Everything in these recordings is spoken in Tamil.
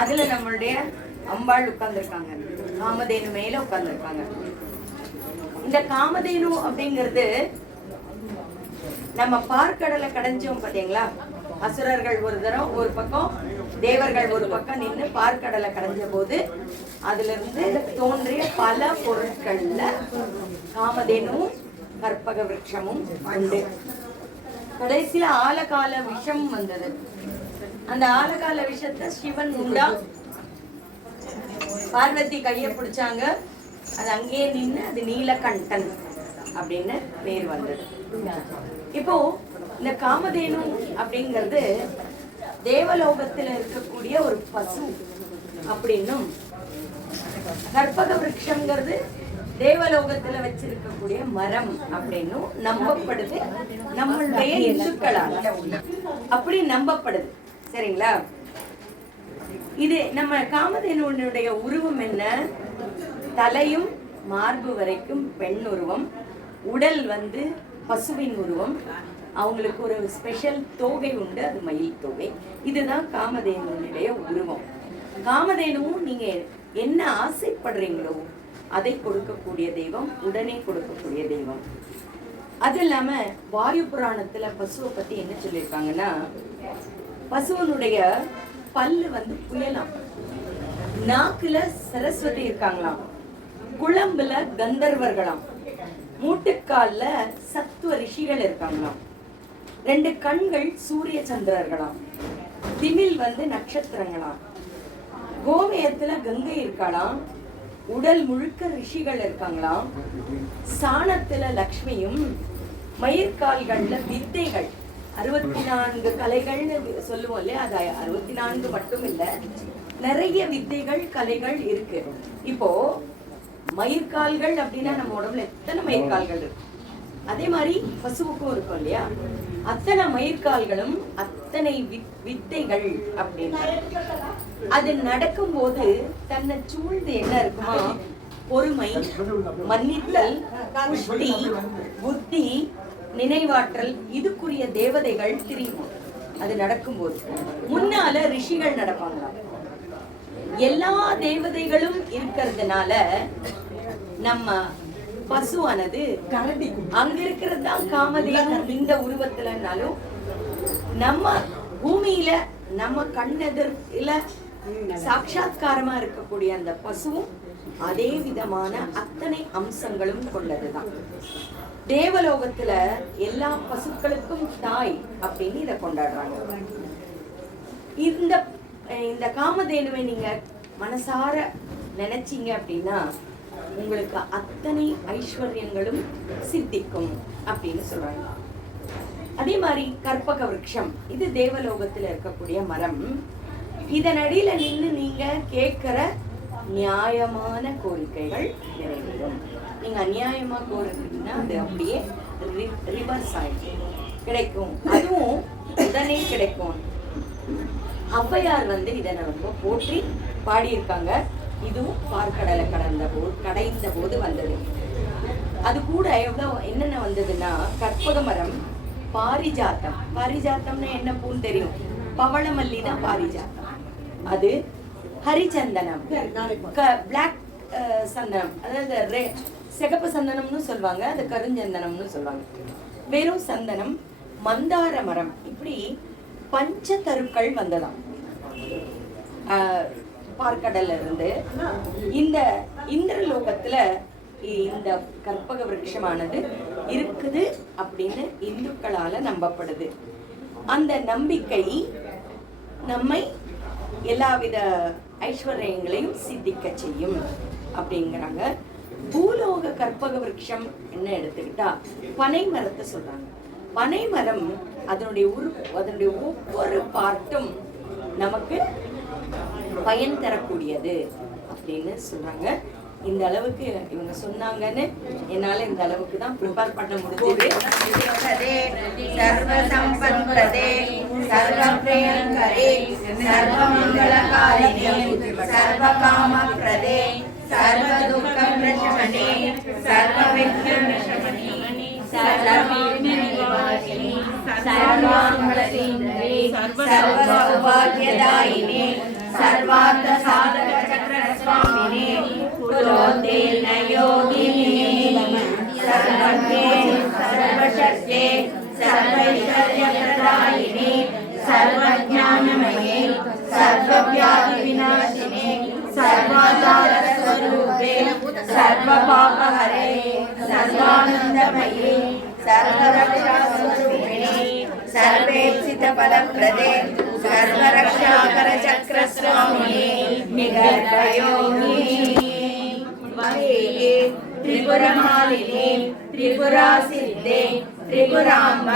அதுல நம்மளுடைய அம்பாள் உட்கார்ந்துருக்காங்க, காமதேனு மேல உட்கார்ந்துருக்காங்க. இந்த காமதேனு அப்படிங்கிறது நம்ம பார்க்கடலை கடைஞ்சோம் பாத்தீங்களா? அசுரர்கள் ஒரு தரம் ஒரு பக்கம், தேவர்கள் ஒரு பக்கம் நின்று பார்க்கடலை கடைஞ்ச போது அதுல இருந்து தோன்றிய பல பொருட்கள்ல காமதேனும் கற்பக விருட்சமும் உண்டு. கடைசியில ஆலகால விஷம் வந்தது. அந்த ஆலகால விஷத்தை சிவன் உண்டா, பார்வதி கைய பிடிச்சாங்க, அது அங்கேயே நின்று அது நீலகண்டன் அப்படின்னு பேர் வந்தது. இப்போ இந்த காமதேனு அப்படிங்கிறது தேவலோகத்துல இருக்கக்கூடிய ஒரு பசு அப்படின்னும், கற்பக விருட்சம்ங்கிறது தேவலோகத்துல வச்சிருக்கக்கூடிய மரம் அப்படின்னும் நம்பப்படுது. நம்மளுடைய இந்துக்களால் அப்படி நம்பப்படுது. சரிங்களா? இது நம்ம காமதேனுடைய உருவம் என்ன? தலையும் மார்பு வரைக்கும் பெண் உருவம், உடல் பசுவின் உருவம், அவங்களுக்கு ஒரு ஸ்பெஷல் தோகை உண்டு, அது மயில் தோகை. இதுதான் காமதேனுடைய உருவம். காமதேனுவும் நீங்க என்ன ஆசைப்படுறீங்களோ அதை கொடுக்கக்கூடிய தெய்வம், உடனே கொடுக்கக்கூடிய தெய்வம். அது இல்லாம வாயு புராணத்துல பசுவை பத்தி என்ன சொல்லியிருக்காங்கன்னா, பசுவனுடைய பல்லு புயலாம், நாக்குல சரஸ்வதி இருக்காங்களாம், குழம்புல கந்தர்வர்களாம், மூட்டுக்கால்ல சத்துவ ரிஷிகள் இருக்காங்களாம், 2 கண்கள் சூரிய சந்திரர்களாம், திமில் நட்சத்திரங்களாம், கோமயத்துல கங்கை இருக்கலாம், உடல் முழுக்க ரிஷிகள் இருக்காங்களாம், சாணத்துல லக்ஷ்மியும், மயிர்கால்கள்ல வித்தைகள், 64 கலைகள்னு சொல்லுவோம் இல்லையா? அது 64 மட்டும் இல்ல, நிறைய வித்தைகள் கலைகள் இருக்கு. இப்போ மயிர்கால்கள் அப்படின்னா நம்ம உடம்புல எத்தனை மயிர்கால்கள் இருக்கு, அதே மாதிரி பசுவுக்கும் இருக்கும் இல்லையா? அத்தனை மயிர்கால்களும் அத்தனை வித்தைகள் அப்படின்னு. அது நடக்கும் போது தன்னை சூழ்ந்து என்ன இருக்குமா? பொறுமை, மன்னித்தல், புஷ்டி, புத்தி, நினைவாற்றல், இதுக்குரிய தேவதைகள் திரியும். அது நடக்கும்போது முன்னால ரிஷிகள் நடப்பாங்களாம். எல்லா தேவதைகளும் இருக்கிறதுனால நம்ம பசுவானது அங்க இருக்கிறது தான் காமதேனு இந்த உருவத்துலனாலும், நம்ம பூமியில நம்ம கண்ணெதிர்ல சாட்சாத்காரமா இருக்கக்கூடிய அந்த பசுவும் அதே விதமான அத்தனை அம்சங்களும் கொண்டதுதான். தேவலோகத்துல எல்லா பசுக்களுக்கும் தாய் அப்படின்னு இதை கொண்டாடுறாங்க. இந்த காமதேனுவை நீங்க மனசார நினைச்சீங்க அப்படின்னா உங்களுக்கு அத்தனை ஐஸ்வர்யங்களும் சித்திக்கும் அப்படின்னு சொல்றாங்க. அதே மாதிரி கற்பக விருட்சம், இது தேவலோகத்துல இருக்கக்கூடிய மரம். இதன் அடியில நின்று நீங்க கேட்கிற நியாயமான கோரிக்கைகள் நிறைவேறும். நீங்க அநியாயமா கோருறீங்கன்னா அது அப்படியே ரிவர்ஸ் ஆயிடும், கிடைக்கும். அதுவும் உடனே கிடைக்கும். ஔவையார் இதனை ரொம்ப போற்றி பாடியிருக்காங்க. இதுவும் பார்க்கடலை கடைந்த போது வந்தது. அது கூட என்னென்ன வந்ததுன்னா, கற்பக மரம், பாரிஜாத்தம். பாரிஜாத்தம்னா என்ன பூன்னு தெரியும்? பவளமல்லி தான் பாரிஜாத்தம். அது ஹரிச்சந்தனம், பிளாக் சந்தனம், அதாவது சிகப்பு சந்தனம்னு சொல்லுவாங்க, அது கருஞ்சந்தனம்னு சொல்லுவாங்க. வெறும் சந்தனம், மந்தார மரம், இப்படி பஞ்சதருக்கள் வந்ததாம் பார்க்கடல்ல இருந்து. இந்த இந்திரலோகத்துல இந்த கற்பக விருட்சமானது இருக்குது அப்படின்னு இந்துக்களால நம்பப்படுது. அந்த நம்பிக்கை நம்மை எல்லாவித ஐஸ்வர்யங்களையும் சித்திக்க செய்யும் அப்படிங்கிறாங்க. பூலோக கற்பக விருட்சம் என்ன எடுத்துக்கிட்டா பனை மரத்தை சொல்றாங்க. பனை மரம் அதனுடைய ஒவ்வொரு பார்ட்டும் நமக்கு பயன் தரக்கூடியது அப்படின்னு சொல்றாங்க. இந்த அளவுக்கு இவங்க சொன்னாங்கன்னு என்னால இந்த அளவுக்கு தான் ப்ரிப்பேர் பண்ண முடிஞ்சது. சர்வ சம்பத்ப்ரதே சர்வ பிரியங்கரே சர்வ மங்களகாரிணே சர்வ காமப்ரதே சர்வ துக்க பிரசமனே சர்வ விக்ன பிரசமனே சர்வ நிவாசினி சர்வ மங்கள சர்வ சௌபாக்யதாயினே सर्वार्थ साधक चक्र स्वामिने कुलोत्तीर्ण योगिने सर्वज्ञे सर्वशक्ते सर्वैश्वर्यप्रदायिने सर्वज्ञानमये सर्वव्याधि विनाशिने सर्वाधार स्वरूपे सर्वपापहरे सर्वानन्दमये सर्वरक्षा स्वरूपिणे सर्वेप्सित फलप्रदे सर्वरक्षाकर चक्र स्वामिने निगर्भयोगिने वरेये त्रिपुरमालिने त्रिपुरासिद्धे त्रिपुराम्ब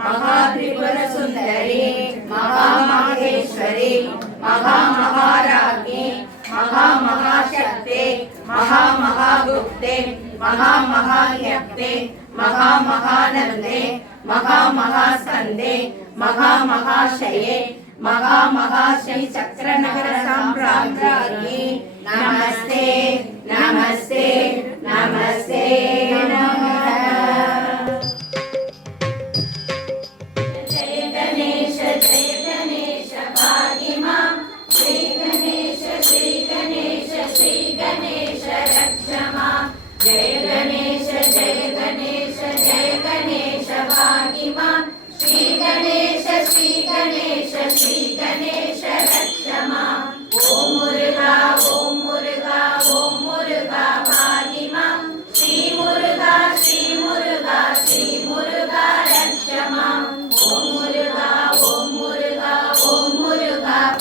महात्रिपुरसुन्दरी महामाहेश्वरी महामहाराज्ञी महामहाशक्ते महामहागुप्ते महामहाज्ञप्ते महामहानन्दे महामहास्कन्दे महामहाशये महामहाशयी चक्रनगर साम्राज्ञी नमस्ते नमस्ते नमस्ते नमः। जय गणेश भागि मां श्री गणेश रक्ष मां जय गणेश भागि मां श्री गणेश रक्ष मां ओम मुरुगा भागि मां श्री मुरुगा रक्ष मां ओम मुरुगा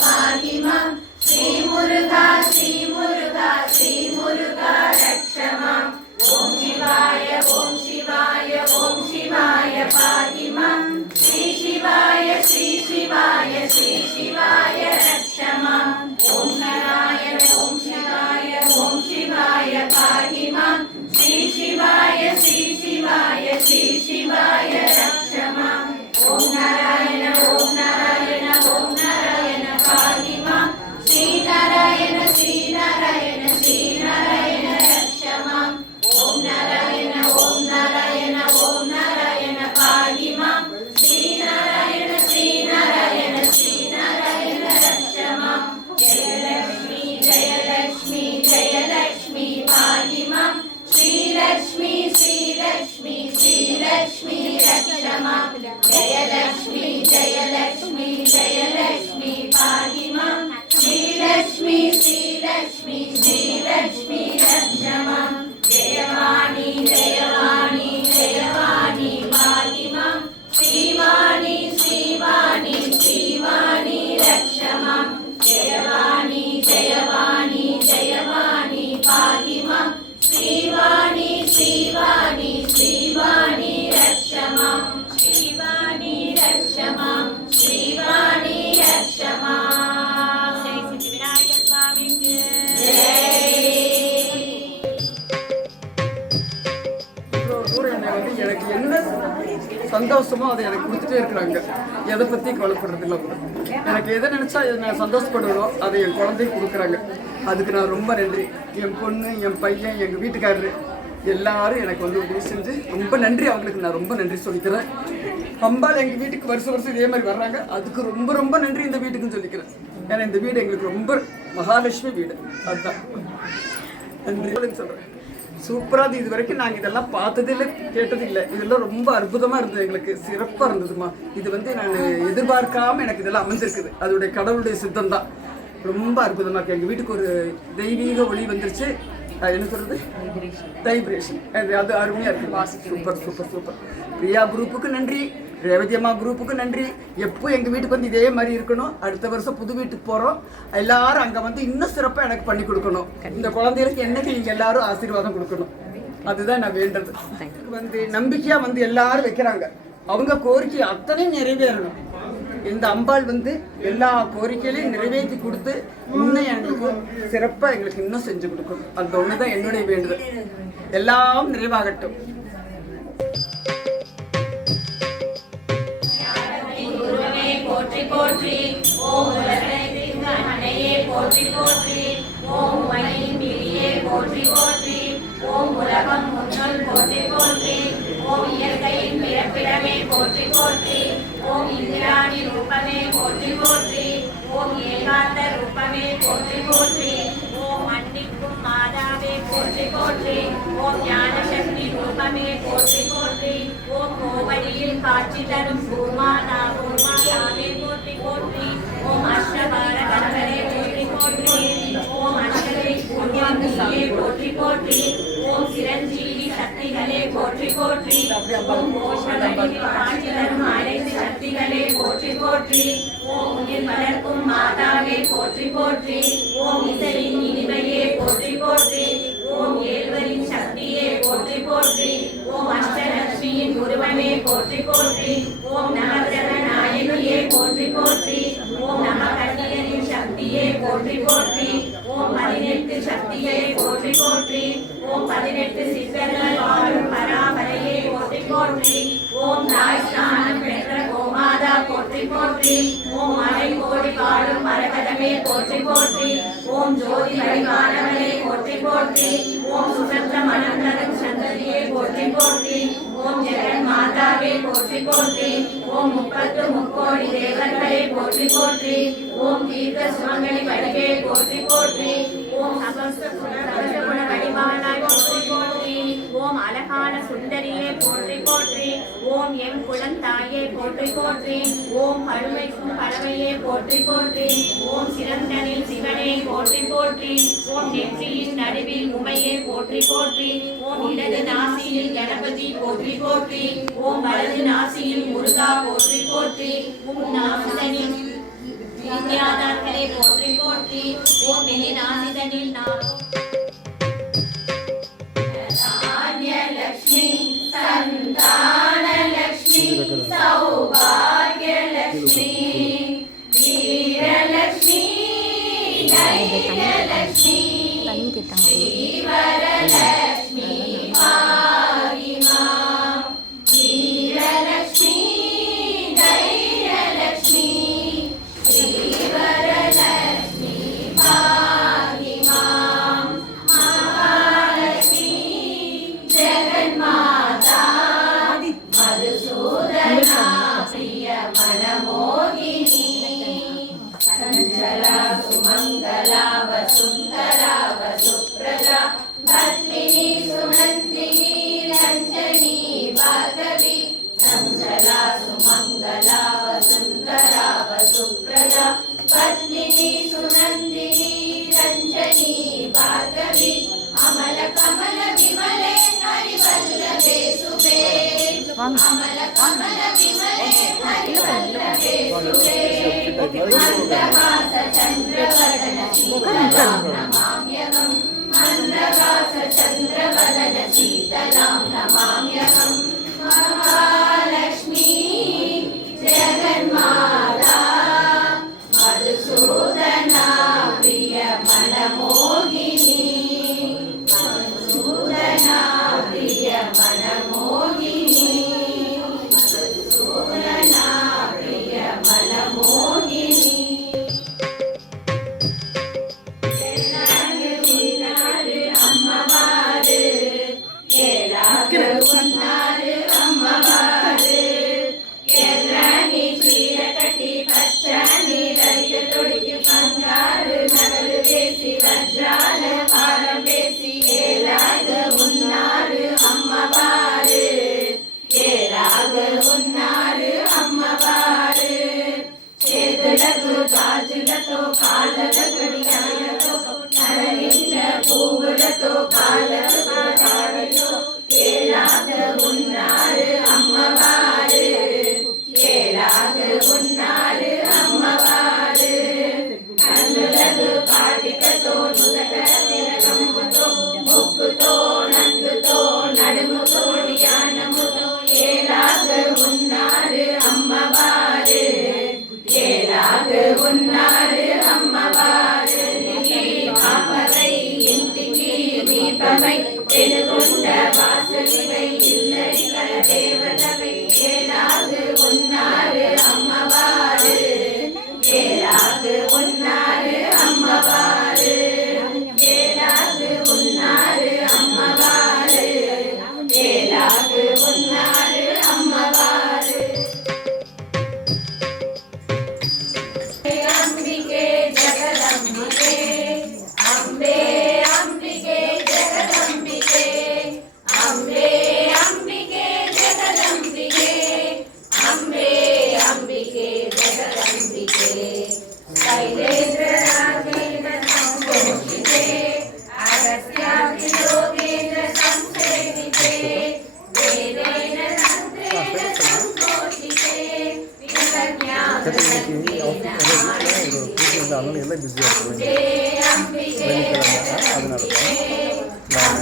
भागि मां श्री मुरुगा रक्ष मां ओम शिवाय भागि मां श्री शिवाय रक्ष मां ओम नारायण ओम शिवाय भागि मां श्री शिवाय रक्ष मां ओम नारायण भागि मां श्री नारायण रक्ष मां ओम नारायण भागि मां श्री नारायण रक्ष मां जय लक्ष्मी भागि मां श्री लक्ष्मी रक्ष मां जय लक्ष्मी भागि मां श्री लक्ष्मी रक्ष मां जय वाणी भागि मां श्री वाणी रक्ष मां जय वाणी भागि मां श्री वाणी रक्ष मां श्री वाणी रक्ष मां जय सिद्धिविनायक स्वामी की जय। எனக்கு என்ன சந்தோஷமோ அதை எனக்கு கொடுத்துட்டே இருக்கிறாங்க. எதை பற்றி கவலைப்படுறதில்லை. எனக்கு எதை நினச்சா நான் சந்தோஷப்படுறோம் அதை என் குழந்தைக்கு கொடுக்குறாங்க. அதுக்கு நான் ரொம்ப நன்றி. என் பொண்ணு, என் பையன், எங்கள் வீட்டுக்காரரு எல்லாரும் எனக்கு உதவி செஞ்சு ரொம்ப நன்றி. அவங்களுக்கு நான் ரொம்ப நன்றி சொல்லிக்கிறேன். அம்பாள் எங்கள் வீட்டுக்கு வருஷம் இதே மாதிரி வர்றாங்க. அதுக்கு ரொம்ப நன்றி இந்த வீட்டுக்குன்னு சொல்லிக்கிறேன். ஏன்னா இந்த வீடு எங்களுக்கு ரொம்ப மகாலட்சுமி வீடு. அதுதான் நன்றி சொல்கிறேன். சூப்பராக இது வரைக்கும் நாங்கள் இதெல்லாம் பார்த்ததில்லை, கேட்டதில்லை. இதெல்லாம் ரொம்ப அற்புதமாக இருந்தது. எங்களுக்கு சிறப்பாக இருந்ததுமா. இது நான் எதிர்பார்க்காம எனக்கு இதெல்லாம் அமைஞ்சிருக்குது. அதோடைய கடவுளுடைய சித்தம் தான். ரொம்ப அற்புதமாக இருக்குது. எங்கள் வீட்டுக்கு ஒரு தெய்வீக ஒளி வந்துருச்சு. என்ன சொல்கிறது, வைப்ரேஷன். அது அருமையாக இருக்குது. சூப்பர். பிரியா குரூப்புக்கு நன்றி, ரேவதி அம்மா குரூப்புக்கு நன்றி. எப்போ எங்கள் வீட்டுக்கு வந்து இதே மாதிரி இருக்கணும். அடுத்த வருஷம் புது வீட்டுக்கு போகிறோம். எல்லாரும் அங்கே இன்னும் சிறப்பாக எனக்கு பண்ணி கொடுக்கணும். இந்த குழந்தைகளுக்கு என்னைக்கு நீங்கள் எல்லாரும் ஆசீர்வாதம் கொடுக்கணும். அதுதான் நான் வேண்டது. நம்பிக்கையாக எல்லாரும் வைக்கிறாங்க. அவங்க கோரிக்கை அத்தனையும் நிறைவேறணும். இந்த அம்பாள் எல்லா கோரிக்கையிலையும் நிறைவேற்றி கொடுத்து இன்னும் எங்களுக்கு சிறப்பாக எங்களுக்கு இன்னும் செஞ்சு கொடுக்கணும். அந்த ஒன்று தான் என்னுடைய வேண்டுதல். எல்லாம் நிறைவாகட்டும். போற்றி ஓம் உலகனையே போற்றி போற்றி ஓம் மணியே போற்றி போற்றி ஓம் உலகம் முன்னோல் போற்றி போற்றி ஓம் இயற்கையின் பிறப்பிடமே போற்றி போற்றி ஓம் இந்திராணி ரூபமே போற்றி போற்றி ஓம் ஏகாந்த ரூபமே போற்றி போற்றி ஓம் மன்னிக்கும் மாதாவே போற்றி போற்றி ஓம் ஞானசக்தி ரூபமே போற்றி போற்றி ஓம் கோவடியில் காட்சி தரும் பூமாதாவே போற்றி போற்றி ஓம் அஷ்டபார கணவரே போற்றி போற்றி ஓம் அஷ்டதை புண்ணியே போற்றி போற்றி ஓம் சிரஞ்சீவி சக்திகளே போற்றி போற்றி ஓம் கோஷவடிவில் காட்சி தரும் அனைத்து சக்திகளே போற்றி போற்றி ஓம் உயிர் வளர்க்கும் மாதாவே போற்றி போற்றி ஓம் இசையின் இனிமையே போற்றி போற்றி ஓம் ஏழ்வரின் சக்தியே போற்றி போற்றி ஓம் அஷ்டலட்சுமியின் உருவமே போற்றி போற்றி ஓம் நவகிரக நாயகியே போற்றி போற்றி ஓம் நவகண்ணியரின் சக்தியே போற்றி போற்றி ஓம் 18 சக்தியே போற்றி போற்றி ஓம் 18 சித்தர்கள் வாழும் பராபரையே போற்றி போற்றி ஓம் தாய் ஸ்நானம் பெற்ற கோமாதா போற்றி போற்றி ஓம் மலை கோடி வாழும் மரகதமே போற்றி போற்றி ஓம் ஜோதி வழிவானவரே போற்றி போற்றி ஓம் சுசந்த மனந்தரும் சந்ததியே போற்றி போற்றி ஓம் ஜெகன் மாதாவே போற்றி போற்றி ஓம் 30 முக்கோடி தேவர்களே போற்றி போற்றி ஓம் தீர்க்க சுமங்கலி வடிவே போற்றி போற்றி ஓம் சமஸ்த குண வடிவானாய் போற்றி போற்றி ஓம் அழகான சுந்தரியே போற்றி போற்றி ஓம் எம் குழந்தாயே போற்றி போற்றி ஓம் பழுமைக்கும் பறவையே போற்றி போற்றி ஓம் சிறந்தனில் சிவனே போற்றி போற்றி ஓம் நெற்றியின் நடுவில் உமையே போற்றி போற்றி ஓம் இடது நாசியில் கணபதி போற்றி போற்றி ஓம் வலது நாசியில் முருகா போற்றி போற்றி ஓம் நாசிதனில் வித்யாதார்களே போற்றி போற்றி ஓம் வெளி நாசிதனில் லக்ஷ்மி சந்தான லக்ஷ்மி சௌபாகிய லக்ஷ்மி வீரலக்ஷ்மி தைரியலக்ஷ்மி ஸ்ரீவரலக்ஷ்மி பாகிமா வீரலக்ஷ்மி தைரியலக்ஷ்மி ஸ்ரீவரலக்ஷ்மி பாகிமா மகாலக்ஷ்மி ஜெகன்மாதா மதுசூதனா பிரிய மனமோகினி சஞ்சலா சுமங்கலா வசுந்தரா வசுப்ரஜா பத்மினி சுனந்தினி ரஞ்சனி பார்கவி சஞ்சலா சுமங்கலா வசுந்தரா வசுப்ரஜா பத்மினி சுனந்தினி ரஞ்சனி பார்கவி அமல கமல விமலே ஹரிவல்லபே சுபே அமல கமல விமலே ஹரிவல்லபே சுபே மந்தகாச சந்திரவதன சீதலாம் நமாம்யகம் மந்தகாச சந்திரவதன சீதலாம் நமாம்யகம் மகாலக்ஷ்மி ஜெகன்மாதா மதுசூதனா பிரிய மனமோகினி மதுசூதனா பிரிய மனமோகினி மதுசூதனா பிரிய மனமோகினி அம்மவாரு ஏழாக உன்னாரு அம்மவாரு எர்ராணி சீர கட்டி பச்சாணி ரைத்து தொடிக்கு பங்காரு நகரு பேசி வஜ்ரால பாரம் பேசி ஏழாக உன்னாரு அம்மவாரு ஏழாக உன்னாரு అమ్మవారు చేతులకు గాజులతో కాళ్ళకు జ్ఞానతో నరనింద పువ్వులతో కాళ్ళకు తాళతో ఏలాగ ఉన్నారు అమ్మవారు ఏలాగ ఉన్నారు అమ్మవారు కన్నులకు కాటికతో నుదట తిలకంబుతో ముక్కుతో నందుతో నడుముతో ధ్యానముతో ఏలాగ ఉన్నారు అమ్మవారు ఏలాగ ఉన్నారు అమ్మవారు పాపవై ఇంటికి దీపమై వెలుగుండ వాసవివై ఇల్లరికల దేవతవై ఏలాగ ఉన్నారు అమ్మవారు ఏలాగ ఉన్నారు అమ్మవారు ఏలాగ ఉన్నారు అమ్మవారు ఏలాగ ఉన్నారు అమ్మవారు అంబికే இன்னைக்கு ஆஃபீஸ் வீட்டில் ஒரு பூஜை வந்து அதனால எல்லாம் பிஸியாக இருக்கும். வெள்ளிக்கிழமை அது நடக்கும்.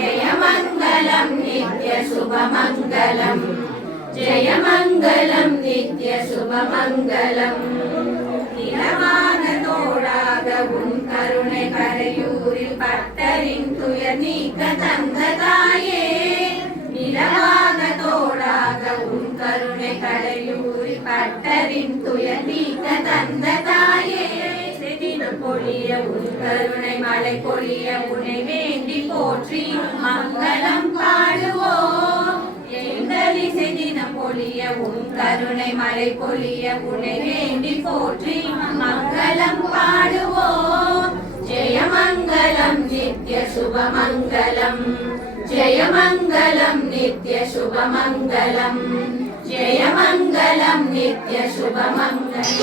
ஜெயமங்கலம் நித்ய சுபமங்கலம் ஜெயமங்கலம் நித்ய சுபமங்கலம் நிலவான தோடாக உன் கருணை கரையூரில் பட்டரின் துயர் நீக்க தந்த தாயே நிலவான தோடாக உன் கருணை கரையூரில் பட்டரின் துயர் நீக்க தந்த தாயே செதினம் பொழிய உன் கருணை மழை பொழிய உன்னை வேண்டி போற்றி மங்களம் பாடுவோம் எங்களி செதினம் பொழிய உன் கருணை மழை பொழிய உன்னை வேண்டி போற்றி மங்களம் பாடுவோம் ஜெயமங்கலம் நித்ய சுபமங்கலம் ஜெயமங்கலம் நித்ய சுபமங்கலம் ஜெயமங்கலம் நித்ய சுபமங்கலம்